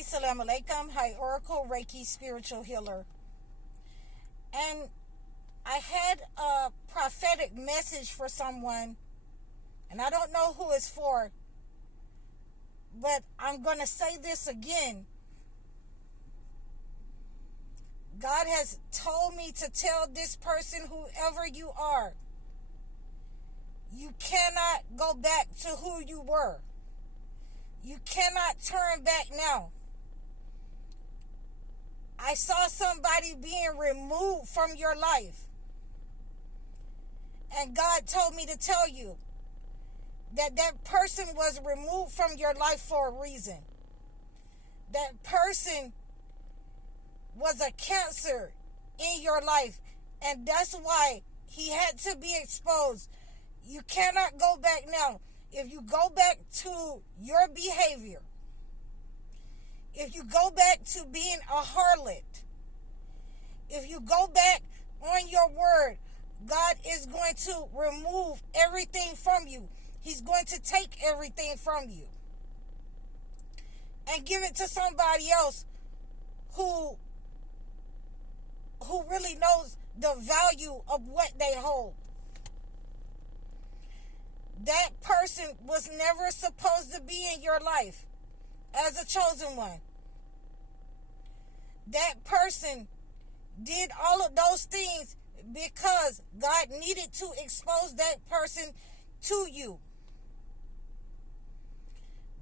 Hi, Salam Alaikum. Hi, Oracle Reiki Spiritual Healer. And I had a prophetic message for someone, and I don't know who it's for, but I'm going to say this again. God has told me to tell this person, whoever you are, you cannot go back to who you were. You cannot turn back now. I saw somebody being removed from your life. And God told me to tell you that that person was removed from your life for a reason. That person was a cancer in your life, and that's why he had to be exposed. You cannot go back now. If you go back to your behavior, if you go back to being a harlot, if you go back on your word, God is going to remove everything from you. He's going to take everything from you and give it to somebody else who really knows the value of what they hold. That person was never supposed to be in your life as a chosen one. That person did all of those things because God needed to expose that person to you.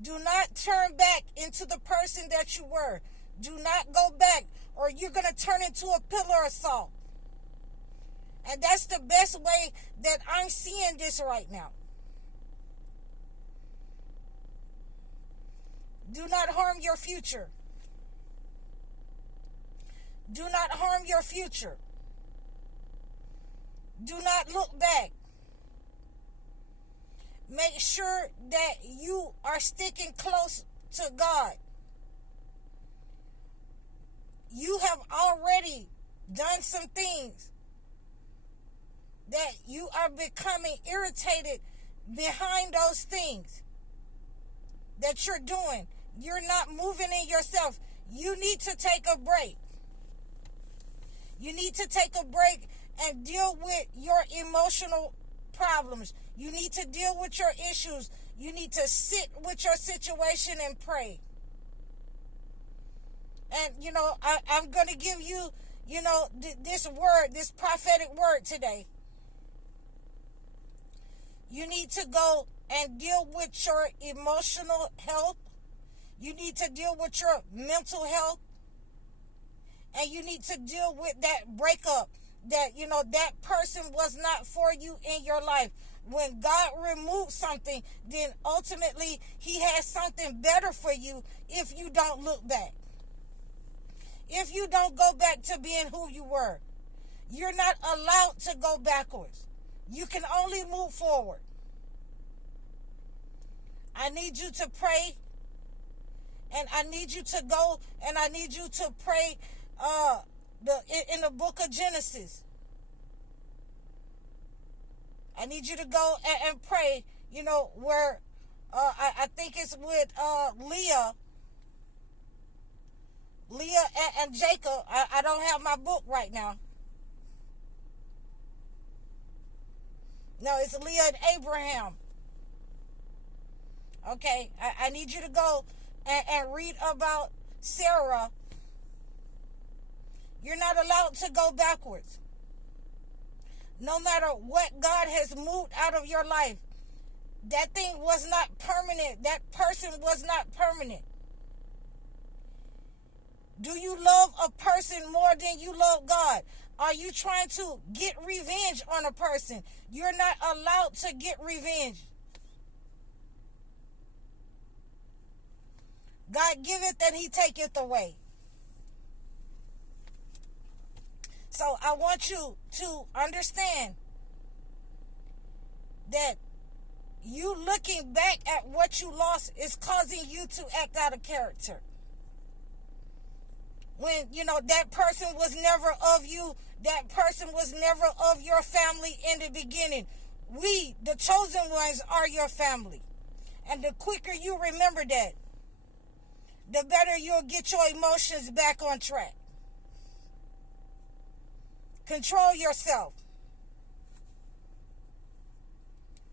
Do not turn back into the person that you were. Do not go back, or you're going to turn into a pillar of salt. And that's the best way that I'm seeing this right now. Do not harm your future. Do not harm your future. Do not look back. Make sure that you are sticking close to God. You have already done some things that you are becoming irritated behind those things that you're doing. You're not moving in yourself. You need to take a break. You need to take a break and deal with your emotional problems. You need to deal with your issues. You need to sit with your situation and pray. And, I'm going to give you, this word, this prophetic word today. You need to go and deal with your emotional health. You need to deal with your mental health. And you need to deal with that breakup, that, that person was not for you in your life. When God removed something, then ultimately he has something better for you if you don't look back. If you don't go back to being who you were. You're not allowed to go backwards. You can only move forward. I need you to pray, and I need you to go, and I need you to pray in the book of Genesis. I need you to go and pray, where I think it's with Leah and Jacob. I don't have my book right now. No, it's Leah and Abraham. Okay, I need you to go and read about Sarah. You're not allowed to go backwards. No matter what God has moved out of your life, that thing was not permanent. That person was not permanent. Do you love a person more than you love God? Are you trying to get revenge on a person? You're not allowed to get revenge. God giveth and he taketh away. So I want you to understand that you looking back at what you lost is causing you to act out of character. When, that person was never of you, that person was never of your family in the beginning. We, the chosen ones, are your family. And the quicker you remember that, the better you'll get your emotions back on track. Control yourself.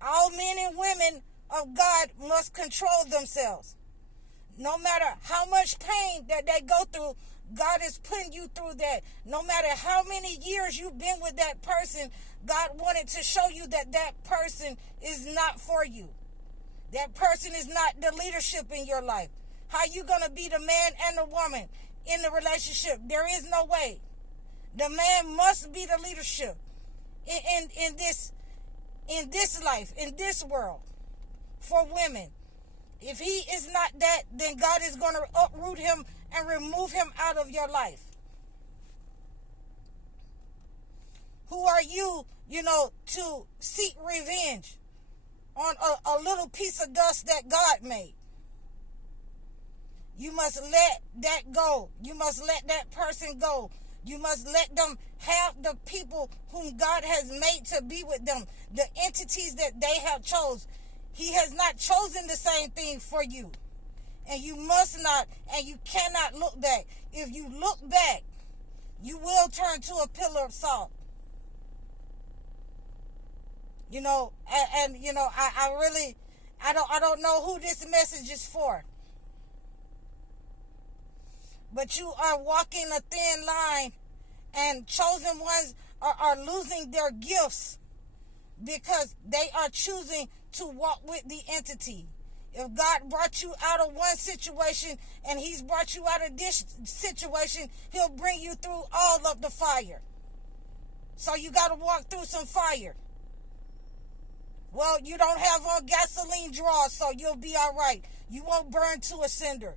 All men and women of God must control themselves. No matter how much pain that they go through, God is putting you through that. No matter how many years you've been with that person, God wanted to show you that that person is not for you. That person is not the leadership in your life. How you going to be the man and the woman in the relationship? There is no way. The man must be the leadership in this life, in this world, for women. If he is not that, then God is going to uproot him and remove him out of your life. Who are you, to seek revenge on a little piece of dust that God made? You must let that go. You must let that person go. You must let them have the people whom God has made to be with them, the entities that they have chose. He has not chosen the same thing for you. And you must not, and you cannot look back. If you look back, you will turn to a pillar of salt. I don't know who this message is for. But you are walking a thin line, and chosen ones are losing their gifts because they are choosing to walk with the entity. If God brought you out of one situation and he's brought you out of this situation, he'll bring you through all of the fire. So you got to walk through some fire. Well, you don't have on gasoline draws, so you'll be all right. You won't burn to a cinder.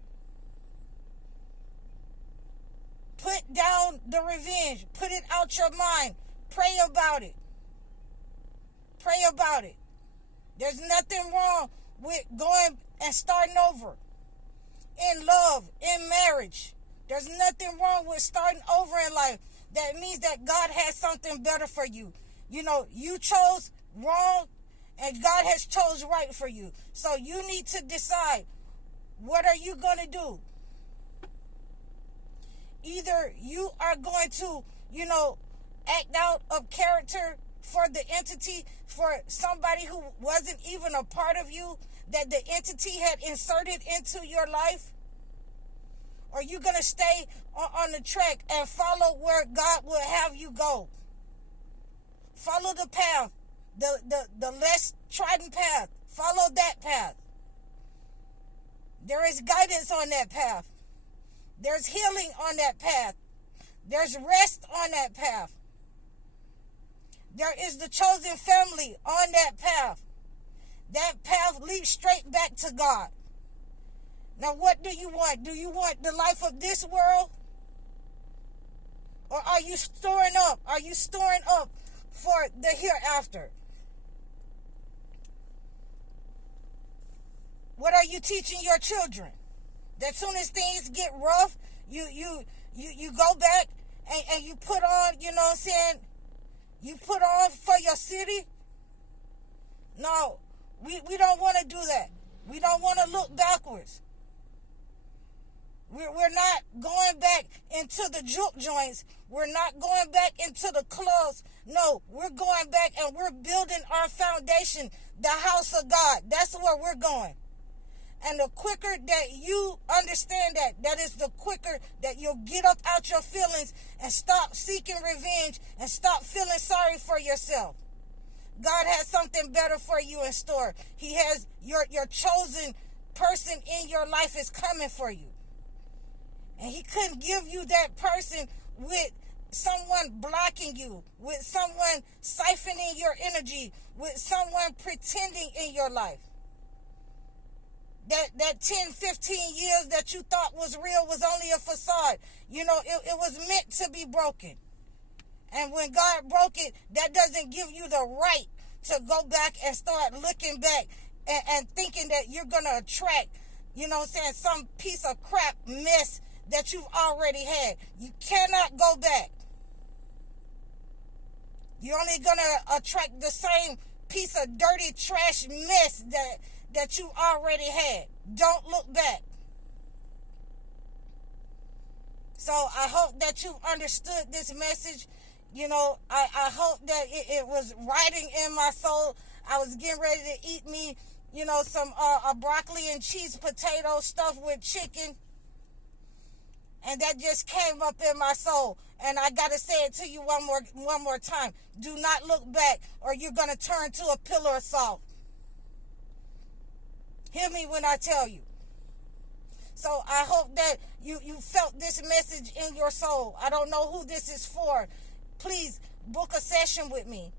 Put down the revenge. Put it out your mind. Pray about it. Pray about it. There's nothing wrong with going and starting over. In love, in marriage. There's nothing wrong with starting over in life. That means that God has something better for you. You chose wrong and God has chose right for you. So you need to decide, what are you going to do? Either you are going to, act out of character for the entity, for somebody who wasn't even a part of you, that the entity had inserted into your life, or you going to stay on the track and follow where God will have you go. Follow the path, the less trodden path. Follow that path. There is guidance on that path. There's healing on that path. There's rest on that path. There is the chosen family on that path. That path leads straight back to God. Now, what do you want? Do you want the life of this world? Or are you storing up? Are you storing up for the hereafter? What are you teaching your children? That soon as things get rough, you go back and you put on, you put on for your city? No, we don't want to do that. We don't want to look backwards. We're not going back into the juke joints. We're not going back into the clubs. No, we're going back and we're building our foundation, the house of God. That's where we're going. And the quicker that you understand that is the quicker that you'll get up out your feelings and stop seeking revenge and stop feeling sorry for yourself. God has something better for you in store. He has your chosen person in your life is coming for you. And he couldn't give you that person with someone blocking you, with someone siphoning your energy, with someone pretending in your life. That 10, 15 years that you thought was real was only a facade. It was meant to be broken. And when God broke it, that doesn't give you the right to go back and start looking back and thinking that you're going to attract, some piece of crap mess that you've already had. You cannot go back. You're only going to attract the same piece of dirty trash mess that you already had. Don't look back. So I hope that you understood this message. I hope that it was writing in my soul. I was getting ready to eat me, some broccoli and cheese potato stuffed with chicken. And that just came up in my soul. And I got to say it to you one more time. Do not look back, or you're going to turn to a pillar of salt. Hear me when I tell you. So I hope that you felt this message in your soul. I don't know who this is for. Please book a session with me.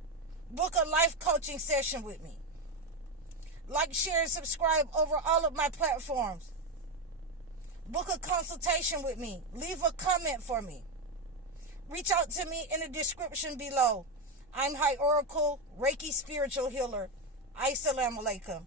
Book a life coaching session with me. Like, share, and subscribe over all of my platforms. Book a consultation with me. Leave a comment for me. Reach out to me in the description below. I'm High Oracle, Reiki Spiritual Healer. Assalamu alaikum.